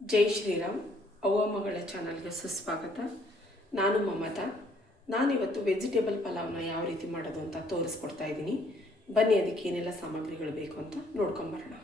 ಜೈ ಶ್ರೀರಾಮ್. ಅವ್ವ ಮಗಳ ಚಾನಲ್ಗೆ ಸುಸ್ವಾಗತ. ನಾನು ಮಮತಾ. ನಾನಿವತ್ತು ವೆಜಿಟೇಬಲ್ ಪಲಾವ್ನ ಯಾವ ರೀತಿ ಮಾಡೋದು ಅಂತ ತೋರಿಸ್ಕೊಡ್ತಾ ಇದ್ದೀನಿ. ಬನ್ನಿ, ಅದಕ್ಕೆ ಏನೆಲ್ಲ ಸಾಮಗ್ರಿಗಳು ಬೇಕು ಅಂತ ನೋಡ್ಕೊಂಬರೋಣ.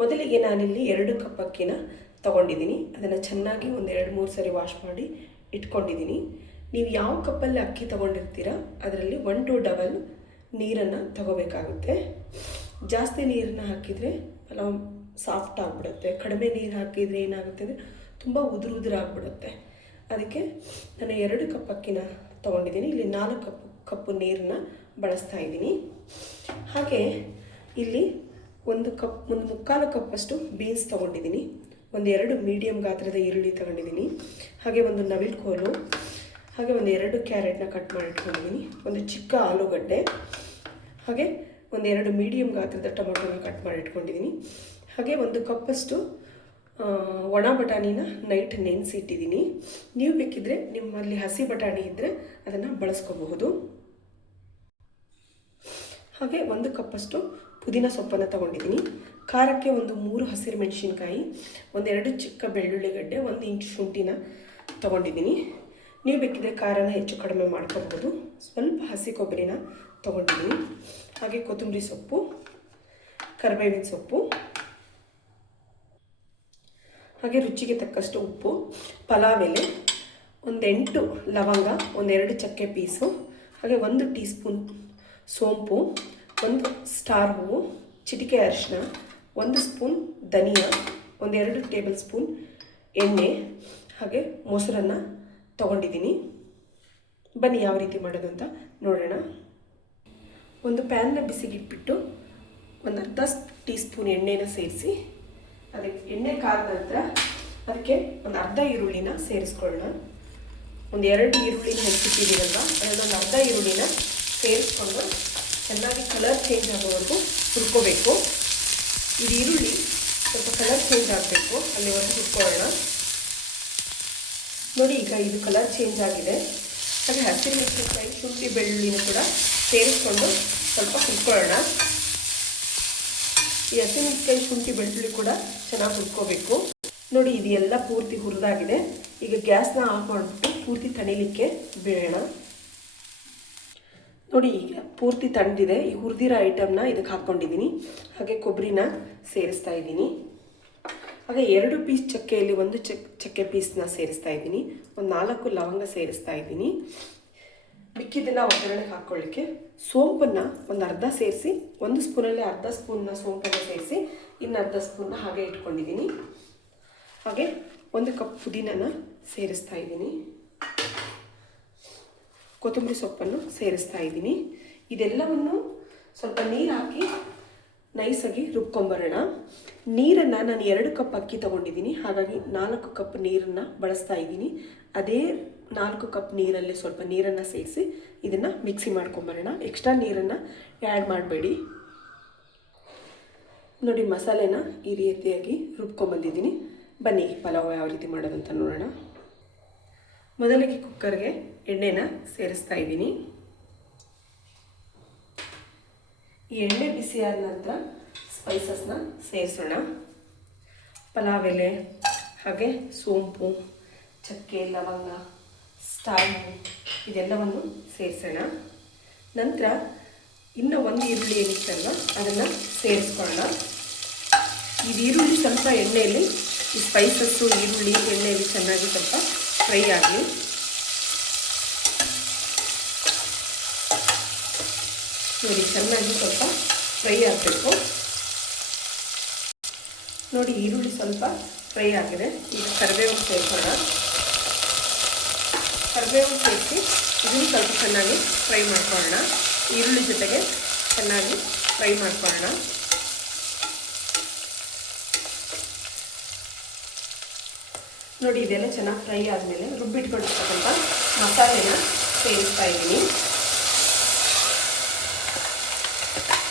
ಮೊದಲಿಗೆ ನಾನಿಲ್ಲಿ 2 ಕಪ್ ಅಕ್ಕಿನ ತೊಗೊಂಡಿದ್ದೀನಿ. ಅದನ್ನು ಚೆನ್ನಾಗಿ ಒಂದು 2-3 ಸರಿ ವಾಶ್ ಮಾಡಿ ಇಟ್ಕೊಂಡಿದ್ದೀನಿ. ನೀವು ಯಾವ ಕಪ್ಪಲ್ಲಿ ಅಕ್ಕಿ ತೊಗೊಂಡಿರ್ತೀರ ಅದರಲ್ಲಿ 1 to ಡಬಲ್ ನೀರನ್ನು ತಗೋಬೇಕಾಗುತ್ತೆ. ಜಾಸ್ತಿ ನೀರನ್ನು ಹಾಕಿದರೆ ಪಲಾವ್ ಸಾಫ್ಟ್ ಆಗಿಬಿಡುತ್ತೆ. ಕಡಿಮೆ ನೀರು ಹಾಕಿದರೆ ಏನಾಗುತ್ತೆ ಅಂದರೆ ತುಂಬ ಉದುರು ಆಗಿಬಿಡುತ್ತೆ. ಅದಕ್ಕೆ ನಾನು 2 ಕಪ್ ಅಕ್ಕಿನ ತೊಗೊಂಡಿದ್ದೀನಿ. ಇಲ್ಲಿ 4 ಕಪ್ಪು ನೀರನ್ನ ಬಳಸ್ತಾ ಇದ್ದೀನಿ. ಹಾಗೆ ಇಲ್ಲಿ ಒಂದು ಮುಕ್ಕಾಲು ಕಪ್ಪಷ್ಟು ಬೀನ್ಸ್ ತೊಗೊಂಡಿದ್ದೀನಿ. 2 ಮೀಡಿಯಮ್ ಗಾತ್ರದ ಈರುಳ್ಳಿ ತೊಗೊಂಡಿದ್ದೀನಿ. ಹಾಗೆ ಒಂದು ನವಿಲುಕೋಲು, ಹಾಗೆ 2 ಕ್ಯಾರೆಟ್ನ ಕಟ್ ಮಾಡಿ ಇಟ್ಕೊಂಡಿದ್ದೀನಿ. ಒಂದು ಚಿಕ್ಕ ಆಲೂಗಡ್ಡೆ, ಹಾಗೆ 2 ಮೀಡಿಯಮ್ ಗಾತ್ರದ ಟೊಮೊಟೊನ ಕಟ್ ಮಾಡಿ ಇಟ್ಕೊಂಡಿದ್ದೀನಿ. ಹಾಗೆ 1 ಕಪ್ಪಷ್ಟು ಒಣ ಬಟಾಣಿನ ನೈಟ್ ನೆನೆಸಿಟ್ಟಿದ್ದೀನಿ. ನೀವು ಬೇಕಿದ್ದರೆ ನಿಮ್ಮಲ್ಲಿ ಹಸಿ ಬಟಾಣಿ ಇದ್ದರೆ ಅದನ್ನು ಬಳಸ್ಕೋಬಹುದು. ಹಾಗೆ 1 ಕಪ್ಪಷ್ಟು ಪುದೀನ ಸೊಪ್ಪನ್ನು ತೊಗೊಂಡಿದ್ದೀನಿ. ಖಾರಕ್ಕೆ 3 ಹಸಿರು ಮೆಣಸಿನ್ಕಾಯಿ, 2 ಚಿಕ್ಕ ಬೆಳ್ಳುಳ್ಳಿ ಗಡ್ಡೆ, 1 ಇಂಚು ಶುಂಠಿನ ತೊಗೊಂಡಿದ್ದೀನಿ. ನೀವು ಬೇಕಿದ್ದರೆ ಖಾರನ ಹೆಚ್ಚು ಕಡಿಮೆ ಮಾಡ್ಕೋಬಹುದು. ಸ್ವಲ್ಪ ಹಸಿ ಕೊಬ್ಬರಿನ ತೊಗೊಂಡಿದ್ದೀನಿ. ಹಾಗೆ ಕೊತ್ತಂಬರಿ ಸೊಪ್ಪು, ಕರಿಬೇವಿನ ಸೊಪ್ಪು, ಹಾಗೆ ರುಚಿಗೆ ತಕ್ಕಷ್ಟು ಉಪ್ಪು, ಪಲಾವ್ ಎಲೆ, 8 ಲವಂಗ, 2 ಚಕ್ಕೆ ಪೀಸು, ಹಾಗೆ 1 ಟೀ ಸ್ಪೂನ್ ಸೋಂಪು, 1 ಸ್ಟಾರ್ ಹೂವು, ಚಿಟಿಕೆ ಅರಿಶಿನ, 1 ಸ್ಪೂನ್ ಧನಿಯಾ, 2 ಟೇಬಲ್ ಸ್ಪೂನ್ ಎಣ್ಣೆ, ಹಾಗೆ ಮೊಸರನ್ನು ತೊಗೊಂಡಿದ್ದೀನಿ. ಬನ್ನಿ ಯಾವ ರೀತಿ ಮಾಡೋದು ಅಂತ ನೋಡೋಣ. ಒಂದು ಪ್ಯಾನ್ನ ಬಿಸಿಗಿಟ್ಬಿಟ್ಟು ಅರ್ಧ ಟೀ ಸ್ಪೂನ್ ಎಣ್ಣೆನ ಸೇರಿಸಿ, ಅದಕ್ಕೆ ಎಣ್ಣೆ ಕಾದ ನಂತರ ಅದಕ್ಕೆ ಅರ್ಧ ಈರುಳ್ಳಿನ ಸೇರಿಸ್ಕೊಳ್ಳೋಣ. 2 ಈರುಳ್ಳಿನ ಹೆಚ್ಚಿಟ್ಟಿದ್ದೀರಲ್ವ, ಅದನ್ನೊಂದು ಅರ್ಧ ಈರುಳ್ಳಿನ ಸೇರಿಸ್ಕೊಂಡು ಚೆನ್ನಾಗಿ ಕಲರ್ ಚೇಂಜ್ ಆಗೋವರೆಗೂ ಹುರ್ಕೋಬೇಕು. ಇದು ಈರುಳ್ಳಿ ಸ್ವಲ್ಪ ಕಲರ್ ಚೇಂಜ್ ಆಗಬೇಕು, ಅಲ್ಲಿವರೆಗೂ ಹುರ್ಕೊಳ್ಳೋಣ. ನೋಡಿ, ಈಗ ಇದು ಕಲರ್ ಚೇಂಜ್ ಆಗಿದೆ. ಹಾಗೆ ಹಸಿರು ಮೆಣಸಿನಕಾಯಿ, ಶುಂಠಿ, ಬೆಳ್ಳುಳ್ಳಿನ ಕೂಡ ಸೇರಿಸ್ಕೊಂಡು ಸ್ವಲ್ಪ ಹುರ್ಕೊಳ್ಳೋಣ. ಈ ಹಸಿಮೆಣಸಿನಕಾಯಿ, ಶುಂಠಿ, ಬೆಳ್ಳುಳ್ಳಿ ಕೂಡ ಚೆನ್ನಾಗಿ ಹುರ್ಕೋಬೇಕು. ನೋಡಿ, ಇದೆಲ್ಲ ಪೂರ್ತಿ ಹುರಿದಾಗಿದೆ. ಈಗ ಗ್ಯಾಸ್ನ ಆಫ್ ಮಾಡಿಬಿಟ್ಟು ಪೂರ್ತಿ ತಣಿಲಿಕ್ಕೆ ಬಿಡೋಣ. ನೋಡಿ, ಈಗ ಪೂರ್ತಿ ತಣ್ಣದಿದೆ. ಈ ಹುರಿದಿರೋ ಐಟಮ್ನ ಇದಕ್ಕೆ ಹಾಕ್ಕೊಂಡಿದ್ದೀನಿ. ಹಾಗೆ ಕೊಬ್ಬರಿನ ಸೇರಿಸ್ತಾ ಇದ್ದೀನಿ. ಹಾಗೆ 2 ಪೀಸ್ ಚಕ್ಕೆಯಲ್ಲಿ 1 ಚಕ್ಕೆ ಪೀಸ್ನ ಸೇರಿಸ್ತಾ ಇದ್ದೀನಿ. 4 ಲವಂಗ ಸೇರಿಸ್ತಾ ಇದ್ದೀನಿ. ಮಿಕ್ಕಿದ್ದನ್ನು ಒಗ್ಗರಣೆಗೆ ಹಾಕ್ಕೊಳ್ಳಿಕ್ಕೆ ಸೋಂಪನ್ನು ಅರ್ಧ ಸೇರಿಸಿ, 1 ಸ್ಪೂನಲ್ಲಿ ಅರ್ಧ ಸ್ಪೂನ್ನ ಸೋಂಪನ್ನು ಸೇರಿಸಿ, ಇನ್ನು ಅರ್ಧ ಸ್ಪೂನ್ನ ಹಾಗೆ ಇಟ್ಕೊಂಡಿದ್ದೀನಿ. ಹಾಗೆ 1 ಕಪ್ ಪುದೀನನ ಸೇರಿಸ್ತಾ ಇದ್ದೀನಿ. ಕೊತ್ತಂಬರಿ ಸೊಪ್ಪನ್ನು ಸೇರಿಸ್ತಾ ಇದ್ದೀನಿ. ಇದೆಲ್ಲವನ್ನು ಸ್ವಲ್ಪ ನೀರು ಹಾಕಿ ನೈಸಾಗಿ ರುಬ್ಕೊಂಬರೋಣ. ನೀರನ್ನು ನಾನು 2 ಕಪ್ ಅಕ್ಕಿ ತೊಗೊಂಡಿದ್ದೀನಿ, ಹಾಗಾಗಿ 4 ಕಪ್ ನೀರನ್ನು ಬಳಸ್ತಾ ಇದ್ದೀನಿ. ಅದೇ 4 ಕಪ್ ನೀರಲ್ಲಿ ಸ್ವಲ್ಪ ನೀರನ್ನು ಸೇರಿಸಿ ಇದನ್ನು ಮಿಕ್ಸಿ ಮಾಡ್ಕೊಂಬರೋಣ. ಎಕ್ಸ್ಟ್ರಾ ನೀರನ್ನು ಆ್ಯಡ್ ಮಾಡಬೇಡಿ. ನೋಡಿ, ಮಸಾಲೆನ ಈ ರೀತಿಯಾಗಿ ರುಬ್ಕೊಂಬಂದಿದ್ದೀನಿ. ಬನ್ನಿ ಪಲಾವ್ ಯಾವ ರೀತಿ ಮಾಡೋದಂತ ನೋಡೋಣ. ಮೊದಲಿಗೆ ಕುಕ್ಕರ್ಗೆ ಎಣ್ಣೆನ ಸೇರಿಸ್ತಾ ಇದ್ದೀನಿ. ಈ ಎಣ್ಣೆ ಬಿಸಿ ಆದ ನಂತರ ಸ್ಪೈಸಸ್ನ ಸೇರಿಸೋಣ. ಪಲಾವ್ ಎಲೆ, ಹಾಗೆ ಸೋಂಪು, ಚಕ್ಕೆ, ಲವಂಗ, ಸ್ಟಾರ್ ಹೂವು, ಇದೆಲ್ಲವನ್ನು ಸೇರಿಸೋಣ. ನಂತರ ಇನ್ನೂ 1 ಈರುಳ್ಳಿ ಏನಿತ್ತಲ್ವ ಅದನ್ನು ಸೇರಿಸ್ಕೊಳ್ಳೋಣ. ಈ ಈರುಳ್ಳಿ ಸ್ವಲ್ಪ ಎಣ್ಣೆಯಲ್ಲಿ, ಈ ಸ್ಪೈಸಸ್ಸು ಈರುಳ್ಳಿ ಎಣ್ಣೆಯಲ್ಲಿ ಚೆನ್ನಾಗಿ ಸ್ವಲ್ಪ ಫ್ರೈ ಆಗಲಿ. ನೋಡಿ, ಚೆನ್ನಾಗಿ ಸ್ವಲ್ಪ ಫ್ರೈ ಆಗಬೇಕು. ನೋಡಿ, ಈರುಳ್ಳಿ ಸ್ವಲ್ಪ ಫ್ರೈ ಆಗಿದೆ. ಈಗ ಕರಿಬೇವು ಸೇರಿಸೋಣ. ಕರಿಬೇವು ಸೇರಿಸಿ ಇದನ್ನು ಸ್ವಲ್ಪ ಚೆನ್ನಾಗಿ ಫ್ರೈ ಮಾಡ್ಕೊಳ್ಳೋಣ. ಈರುಳ್ಳಿ ಜೊತೆಗೆ ಚೆನ್ನಾಗಿ ಫ್ರೈ ಮಾಡ್ಕೊಳ್ಳೋಣ. ನೋಡಿ, ಇದೆಲ್ಲ ಚೆನ್ನಾಗಿ ಫ್ರೈ ಆದಮೇಲೆ ರುಬ್ಬಿಟ್ಕೊಂಡಿರ್ತಕ್ಕಂಥ ಮಸಾಲೆನ ಸೇರಿಸ್ತಾ ಇದ್ದೀನಿ.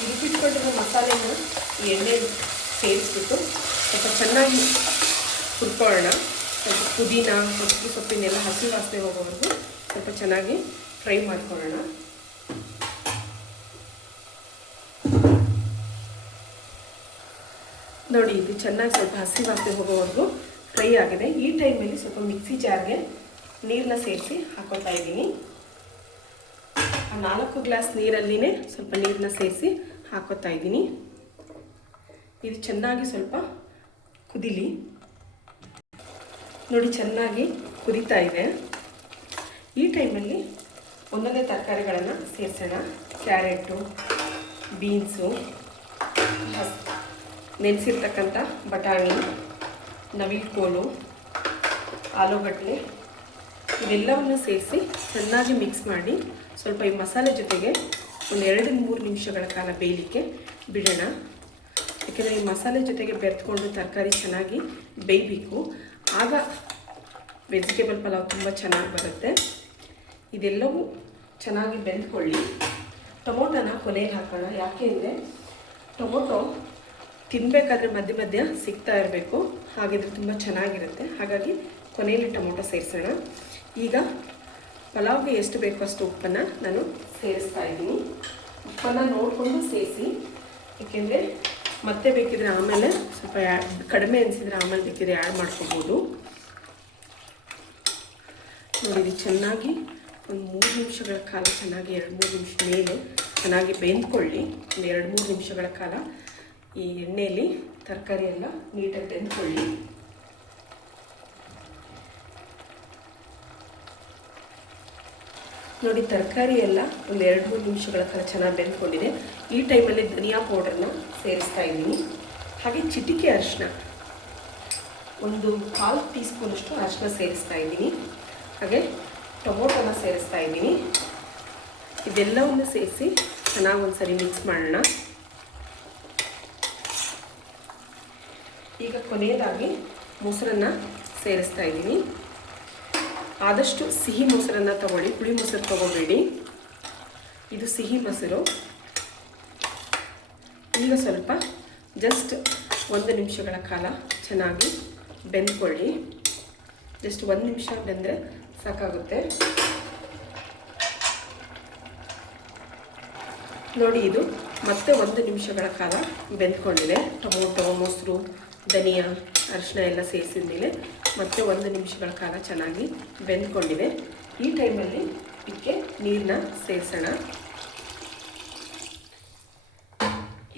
ರುಬ್ಬಿಟ್ಕೊಂಡಿರೋ ಮಸಾಲೆನ ಈ ಎಣ್ಣೆಯಲ್ಲಿ ಸೇರಿಸ್ಬಿಟ್ಟು ಸ್ವಲ್ಪ ಚೆನ್ನಾಗಿ ಹುರ್ಕೊಳ್ಳೋಣ. ಸ್ವಲ್ಪ ಪುದೀನ, ಕೊತ್ತಂಬರಿ ಸೊಪ್ಪಿನೆಲ್ಲ ಹಸಿ ವಾಸನೆ ಹೋಗೋವರೆಗೂ ಸ್ವಲ್ಪ ಚೆನ್ನಾಗಿ ಫ್ರೈ ಮಾಡ್ಕೊಳ್ಳೋಣ. ನೋಡಿ ಇದು ಚೆನ್ನಾಗಿ ಸ್ವಲ್ಪ ಹಸಿ ವಾಸನೆ ಹೋಗೋವರೆಗೂ ಫ್ರೈ ಆಗಿದೆ. ಈ ಟೈಮಲ್ಲಿ ಸ್ವಲ್ಪ ಮಿಕ್ಸಿ ಜಾರ್ಗೆ ನೀರನ್ನ ಸೇರಿಸಿ ಹಾಕೋತಾ ಇದ್ದೀನಿ. ಆ 4 ಗ್ಲಾಸ್ ನೀರಲ್ಲಿನೇ ಸ್ವಲ್ಪ ನೀರನ್ನ ಸೇರಿಸಿ ಹಾಕೋತಾ ಇದ್ದೀನಿ. ಇದು ಚೆನ್ನಾಗಿ ಸ್ವಲ್ಪ ಕುದಿಲಿ. ನೋಡಿ ಚೆನ್ನಾಗಿ ಕುದೀತಾ ಇದೆ. ಈ ಟೈಮಲ್ಲಿ ಒಂದೊಂದೇ ತರಕಾರಿಗಳನ್ನು ಸೇರಿಸೋಣ. ಕ್ಯಾರೆಟು, ಬೀನ್ಸು, ನೆನೆಸಿರ್ತಕ್ಕಂಥ ಬಟಾಣಿ, ನವಿಲುಕೋಲು, ಆಲೂಗಡ್ಡೆ ಇವೆಲ್ಲವನ್ನು ಸೇರಿಸಿ ಚೆನ್ನಾಗಿ ಮಿಕ್ಸ್ ಮಾಡಿ ಸ್ವಲ್ಪ ಈ ಮಸಾಲೆ ಜೊತೆಗೆ ಒಂದು 2-3 ನಿಮಿಷಗಳ ಕಾಲ ಬೇಯಲಿಕ್ಕೆ ಬಿಡೋಣ. ಯಾಕೆಂದರೆ ಈ ಮಸಾಲೆ ಜೊತೆಗೆ ಬೆರೆತ್ಕೊಂಡು ತರಕಾರಿ ಚೆನ್ನಾಗಿ ಬೇಯಬೇಕು. ಆಗ ವೆಜಿಟೇಬಲ್ ಪಲಾವ್ ತುಂಬ ಚೆನ್ನಾಗಿ ಬರುತ್ತೆ. ಇದೆಲ್ಲವೂ ಚೆನ್ನಾಗಿ ಬೆಂದ್ಕೊಳ್ಳಿ. ಟೊಮೊಟೊನ ಕೊನೆಗೆ ಹಾಕೋಣ. ಯಾಕೆ ಅಂದರೆ ಟೊಮೊಟೊ ತಿನ್ನಬೇಕಾದ್ರೆ ಮಧ್ಯ ಮಧ್ಯ ಸಿಗ್ತಾ ಇರಬೇಕು, ಹಾಗಿದ್ರೆ ತುಂಬ ಚೆನ್ನಾಗಿರುತ್ತೆ. ಹಾಗಾಗಿ ಕೊನೆಯಲ್ಲಿ ಟೊಮೊಟೊ ಸೇರಿಸೋಣ. ಈಗ ಪಲಾವ್ಗೆ ಎಷ್ಟು ಬೇಕೋ ಅಷ್ಟು ಉಪ್ಪನ್ನು ನಾನು ಸೇರಿಸ್ತಾ ಇದ್ದೀನಿ. ಉಪ್ಪನ್ನು ನೋಡಿಕೊಂಡು ಸೇರಿಸಿ, ಏಕೆಂದರೆ ಮತ್ತೆ ಬೇಕಿದ್ರೆ ಆಮೇಲೆ ಸ್ವಲ್ಪ ಕಡಿಮೆ ಅನಿಸಿದರೆ ಆಮೇಲೆ ಬೇಕಿದ್ರೆ ಆ್ಯಡ್ ಮಾಡ್ಕೋಬೋದು. ನೋಡಿ ಇದು ಚೆನ್ನಾಗಿ ಒಂದು 3 ನಿಮಿಷಗಳ ಕಾಲ ಚೆನ್ನಾಗಿ 2-3 ನಿಮಿಷ ಮೇಲೆ ಚೆನ್ನಾಗಿ ಬೆಂದ್ಕೊಳ್ಳಿ. ಒಂದು 2-3 ನಿಮಿಷಗಳ ಕಾಲ ಈ ಎಣ್ಣೆಯಲ್ಲಿ ತರಕಾರಿ ಎಲ್ಲ ನೀಟಾಗಿ ಬೆಂದ್ಕೊಳ್ಳಿ. ನೋಡಿ ತರಕಾರಿ ಎಲ್ಲ ಒಂದು 2-3 ನಿಮಿಷಗಳ ಕಾಲ ಚೆನ್ನಾಗಿ ಬೆಂದ್ಕೊಂಡಿದೆ. ಈ ಟೈಮಲ್ಲಿ ಧನಿಯಾ ಪೌಡರ್ನ ಸೇರಿಸ್ತಾ ಇದ್ದೀನಿ. ಹಾಗೆ ಚಿಟಿಕೆ ಅರಿಶಿನ, ಒಂದು 1/2 ಟೀ ಸ್ಪೂನಷ್ಟು ಅರಿಶಿನ ಸೇರಿಸ್ತಾ ಇದ್ದೀನಿ. ಹಾಗೆ ಟೊಮೊಟೊನ ಸೇರಿಸ್ತಾ ಇದ್ದೀನಿ. ಇದೆಲ್ಲವನ್ನು ಸೇರಿಸಿ ಚೆನ್ನಾಗಿ ಒಂದ್ಸರಿ ಮಿಕ್ಸ್ ಮಾಡೋಣ. ಈಗ ಕೊನೆಯದಾಗಿ ಮೊಸರನ್ನು ಸೇರಿಸ್ತಾ ಇದ್ದೀನಿ. ಆದಷ್ಟು ಸಿಹಿ ಮೊಸರನ್ನು ತಗೊಳ್ಳಿ, ಹುಳಿ ಮೊಸರು ತಗೋಬೇಡಿ. ಇದು ಸಿಹಿ ಮೊಸರು. ಈಗ ಸ್ವಲ್ಪ ಜಸ್ಟ್ 1 ನಿಮಿಷಗಳ ಕಾಲ ಚೆನ್ನಾಗಿ ಬೆಂದ್ಕೊಳ್ಳಿ. ಜಸ್ಟ್ 1 ನಿಮಿಷ ಬೆಂದರೆ ಸಾಕಾಗುತ್ತೆ. ನೋಡಿ ಇದು ಮತ್ತೆ 1 ನಿಮಿಷಗಳ ಕಾಲ ಬೆಂದ್ಕೊಂಡಿದೆ. ಟೊಮೊಟೊ, ಮೊಸರು, ಧನಿಯಾ, ಅರಿಶಿನ ಎಲ್ಲ ಸೇರಿಸಿದ ಮೇಲೆ ಮತ್ತೆ 1 ನಿಮಿಷಗಳ ಕಾಲ ಚೆನ್ನಾಗಿ ಬೆಂದ್ಕೊಂಡಿದೆ. ಈ ಟೈಮಲ್ಲಿ ಇದಕ್ಕೆ ನೀರನ್ನ ಸೇರಿಸೋಣ.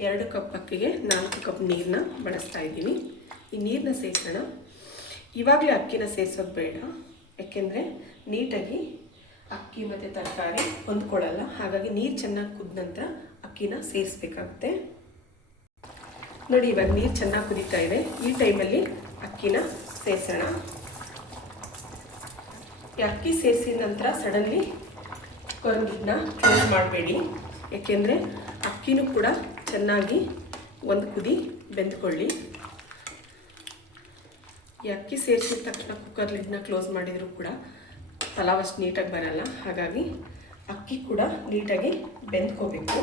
2 ಕಪ್ ಅಕ್ಕಿಗೆ 4 ಕಪ್ ನೀರನ್ನ ಬಳಸ್ತಾ ಇದ್ದೀನಿ. ಈ ನೀರನ್ನ ಸೇರಿಸೋಣ. ಇವಾಗಲೇ ಅಕ್ಕಿನ ಸೇರಿಸೋದು ಬೇಡ, ಯಾಕೆಂದರೆ ನೀಟಾಗಿ ಅಕ್ಕಿ ಮತ್ತು ತರಕಾರಿ ಹೊಂದ್ಕೊಳ್ಳಲ್ಲ. ಹಾಗಾಗಿ ನೀರು ಚೆನ್ನಾಗಿ ಕುದ್ದ ನಂತರ ಅಕ್ಕಿನ ಸೇರಿಸ್ಬೇಕಾಗುತ್ತೆ. ನೋಡಿ ಇವಾಗ ನೀರು ಚೆನ್ನಾಗಿ ಕುದೀತಾ ಇದೆ. ಈ ಟೈಮಲ್ಲಿ ಅಕ್ಕಿನ ಸೇರಿಸೋಣ. ಈ ಅಕ್ಕಿ ಸೇರಿಸಿದ ನಂತರ ಸಡನ್ಲಿ ಕುಕ್ಕರ್ನ ಕ್ಲೋಸ್ ಮಾಡಬೇಡಿ, ಏಕೆಂದರೆ ಅಕ್ಕಿನೂ ಕೂಡ ಚೆನ್ನಾಗಿ ಒಂದು ಕುದಿ ಬೆಂದ್ಕೊಳ್ಳಿ. ಈ ಅಕ್ಕಿ ಸೇರಿಸಿದ ತಕ್ಷಣ ಕುಕ್ಕರ್ ಲಿಡ್ನ ಕ್ಲೋಸ್ ಮಾಡಿದರೂ ಕೂಡ ಪಲಾವ್ ಅಷ್ಟು ನೀಟಾಗಿ ಬರಲ್ಲ. ಹಾಗಾಗಿ ಅಕ್ಕಿ ಕೂಡ ನೀಟಾಗಿ ಬೆಂದ್ಕೋಬೇಕು.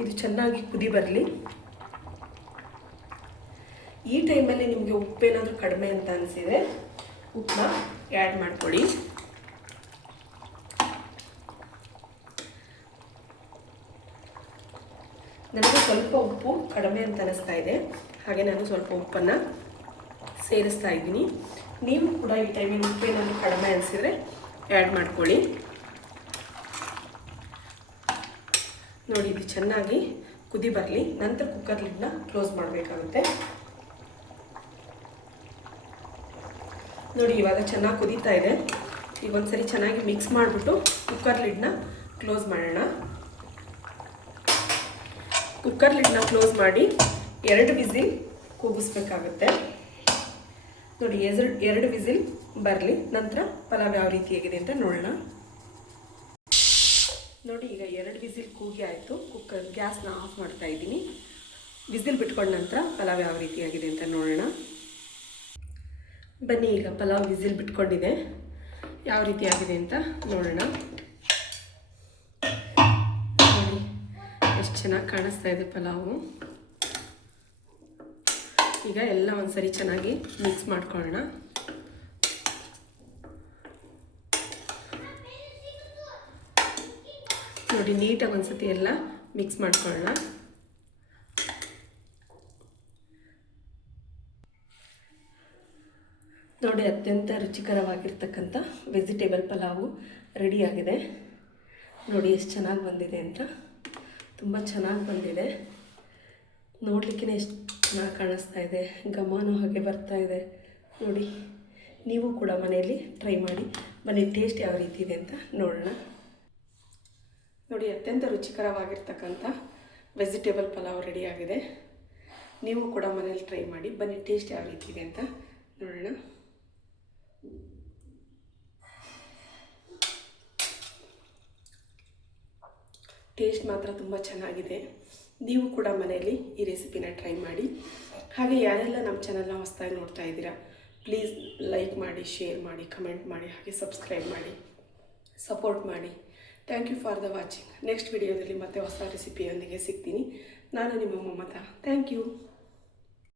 ಇದು ಚೆನ್ನಾಗಿ ಕುದಿ ಬರಲಿ. ಈ ಟೈಮಲ್ಲಿ ನಿಮಗೆ ಉಪ್ಪೇನಾದರೂ ಕಡಿಮೆ ಅಂತ ಅನಿಸಿದರೆ ಉಪ್ಪನ್ನ ಆ್ಯಡ್ ಮಾಡ್ಕೊಳ್ಳಿ. ನನಗೆ ಸ್ವಲ್ಪ ಉಪ್ಪು ಕಡಿಮೆ ಅಂತ ಅನಿಸ್ತಾ ಇದೆ, ಹಾಗೆ ನಾನು ಸ್ವಲ್ಪ ಉಪ್ಪನ್ನು ಸೇರಿಸ್ತಾ ಇದ್ದೀನಿ. ನೀವು ಕೂಡ ಈ ಟೈಮಿಗೆ ಉಪ್ಪೇನಾದರೂ ಕಡಿಮೆ ಅನಿಸಿದರೆ ಆ್ಯಡ್ ಮಾಡ್ಕೊಳ್ಳಿ. ನೋಡಿ ಇದು ಚೆನ್ನಾಗಿ ಕುದಿ ಬರಲಿ, ನಂತರ ಕುಕ್ಕರ್ ಲಿಡ್ನ ಕ್ಲೋಸ್ ಮಾಡಬೇಕಾಗುತ್ತೆ. ನೋಡಿ ಇವಾಗ ಚೆನ್ನಾಗಿ ಕುದೀತಾ ಇದೆ. ಈಗ ಒಂದ್ಸರಿ ಚೆನ್ನಾಗಿ ಮಿಕ್ಸ್ ಮಾಡಿಬಿಟ್ಟು ಕುಕ್ಕರ್ ಲಿಡ್ನ ಕ್ಲೋಸ್ ಮಾಡೋಣ. ಕುಕ್ಕರ್ ಲಿಡ್ನ ಕ್ಲೋಸ್ ಮಾಡಿ 2 ವಿಸಿಲ್ ಕೂಗಿಸ್ಬೇಕಾಗುತ್ತೆ. ನೋಡಿ 2 ವಿಸಿಲ್ ಬರಲಿ, ನಂತರ ಪಲಾವ್ ಯಾವ ರೀತಿ ಹೇಗಿದೆ ಅಂತ ನೋಡೋಣ. ನೋಡಿ ಈಗ 2 ವಿಸಿಲ್ ಕೂಗಿ ಆಯಿತು. ಕುಕ್ಕರ್ ಗ್ಯಾಸ್ನ ಆಫ್ ಮಾಡ್ತಾ ಇದ್ದೀನಿ. ವಿಸಿಲ್ ಬಿಟ್ಕೊಂಡ ನಂತರ ಪಲಾವ್ ಯಾವ ರೀತಿಯಾಗಿದೆ ಅಂತ ನೋಡೋಣ. ಬನ್ನಿ ಈಗ ಪಲಾವ್ ವಿಸಿಲ್ ಬಿಟ್ಕೊಂಡಿದೆ, ಯಾವ ರೀತಿಯಾಗಿದೆ ಅಂತ ನೋಡೋಣ. ನೋಡಿ ಎಷ್ಟು ಚೆನ್ನಾಗಿ ಕಾಣಿಸ್ತಾ ಇದೆ ಪಲಾವು. ಈಗ ಎಲ್ಲ ಒಂದ್ಸರಿ ಚೆನ್ನಾಗಿ ಮಿಕ್ಸ್ ಮಾಡ್ಕೊಳ್ಳೋಣ. ನೋಡಿ ನೀಟಾಗಿ ಒಂದ್ಸತಿ ಎಲ್ಲ ಮಿಕ್ಸ್ ಮಾಡ್ಕೊಳ್ಳೋಣ. ನೋಡಿ, ಅತ್ಯಂತ ರುಚಿಕರವಾಗಿರ್ತಕ್ಕಂಥ ವೆಜಿಟೇಬಲ್ ಪಲಾವು ರೆಡಿಯಾಗಿದೆ. ನೋಡಿ ಎಷ್ಟು ಚೆನ್ನಾಗಿ ಬಂದಿದೆ ಅಂತ. ತುಂಬ ಚೆನ್ನಾಗಿ ಬಂದಿದೆ. ನೋಡಲಿಕ್ಕೆ ಎಷ್ಟು ಚೆನ್ನಾಗಿ ಕಾಣಿಸ್ತಾ ಇದೆ, ಘಮನೂ ಹಾಗೆ ಬರ್ತಾ ಇದೆ. ನೋಡಿ, ನೀವು ಕೂಡ ಮನೆಯಲ್ಲಿ ಟ್ರೈ ಮಾಡಿ. ಬನ್ನಿ ಟೇಸ್ಟ್ ಯಾವ ರೀತಿ ಇದೆ ಅಂತ ನೋಡೋಣ. ನೋಡಿ, ಅತ್ಯಂತ ರುಚಿಕರವಾಗಿರ್ತಕ್ಕಂಥ ವೆಜಿಟೇಬಲ್ ಪಲಾವ್ ರೆಡಿಯಾಗಿದೆ. ನೀವು ಕೂಡ ಮನೇಲಿ ಟ್ರೈ ಮಾಡಿ. ಬನ್ನಿ ಟೇಸ್ಟ್ ಯಾವ ರೀತಿ ಇದೆ ಅಂತ ನೋಡೋಣ. ಟೇಸ್ಟ್ ಮಾತ್ರ ತುಂಬ ಚೆನ್ನಾಗಿದೆ. ನೀವು ಕೂಡ ಮನೆಯಲ್ಲಿ ಈ ರೆಸಿಪಿನ ಟ್ರೈ ಮಾಡಿ. ಹಾಗೆ ಯಾರೆಲ್ಲ ನಮ್ಮ ಚಾನಲ್ನ ಹೊಸದಾಗಿ ನೋಡ್ತಾ ಇದ್ದೀರಾ, ಪ್ಲೀಸ್ ಲೈಕ್ ಮಾಡಿ, ಶೇರ್ ಮಾಡಿ, ಕಮೆಂಟ್ ಮಾಡಿ, ಹಾಗೆ ಸಬ್ಸ್ಕ್ರೈಬ್ ಮಾಡಿ, ಸಪೋರ್ಟ್ ಮಾಡಿ. Thank you for the watching. Next ವಿಡಿಯೋದಲ್ಲಿ ಮತ್ತೆ ಹೊಸ ರೆಸಿಪಿಯೊಂದಿಗೆ ಸಿಗ್ತೀನಿ. ನಾನು ನಿಮ್ಮ ಮಮತಾ. Thank you.